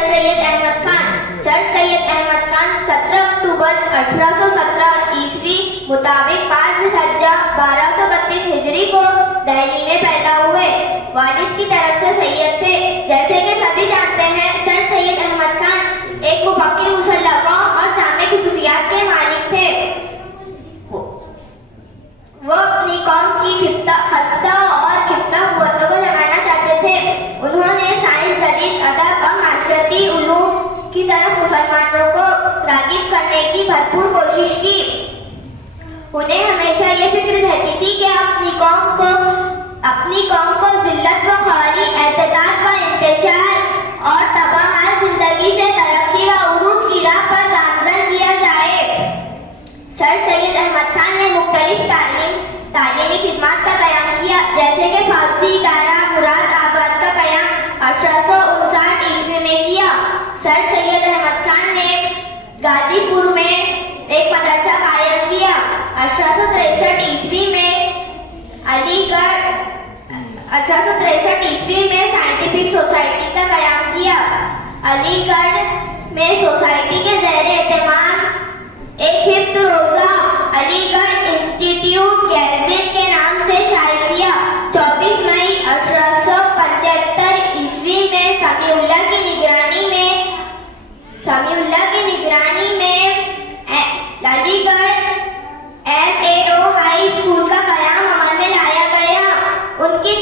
Syed Ahmad Khan. Sir Syed Ahmad Khan 17 अक्टूबर 1817 ईस्वी मुताबिक 5 ज़िलहज्जा 1232 हिजरी को दिल्ली में पैदा हुए। वालिद की तरफ से सैयद थे। जैसे कि सभी जानते हैं, सर सैयद अहमद खान एक मुफक्किर, मुसल्लफ़ों और जामे खुसूसियात के मालिक थे। वो अपनी कौम की खस्ता और खिफ्ता कुव्वतों को जगाना चाहते थे। उन्होंने साइंस, जदीद अदब और माशरती उलूम की तरफ मुसलमानों को राग़िब करने की भरपूर कोशिश की। उन्हें हमेशा ये फिक्र रहती थी कि अपनी कौम को ज़िल्लत व ख़वारी, एतदाद व इंतशार और तबाह जिंदगी से तरक्की व उरूज की राह पर गामज़न किया जाए। सर सैयद अहमद खान ने मुख्तलिफ तालीमी खिदमात का क़याम किया, जैसे कि फारसी इदारा मुरादाबाद का क़याम 1859 ईस्वी में किया। सर सैयद अहमद खान ने गाजीपुर में एक मदरसा कायम किया। 1863 ईस्वी में 1863 ईस्वी में साइंटिफिक सोसाइटी का क़याम किया। अलीगढ़ में सोसाइटी के ज़ेर एहतमाम एक हिफ्ज़ रोज़ा अलीगढ़ इंस्टीट्यूट गैजेट के नाम से शाये किया। 24 मई 1875 ईस्वी में समीउल्लाह की निगरानी में अलीगढ़ MAO हाई स्कूल का क़याम अमल में लाया गया। उनकी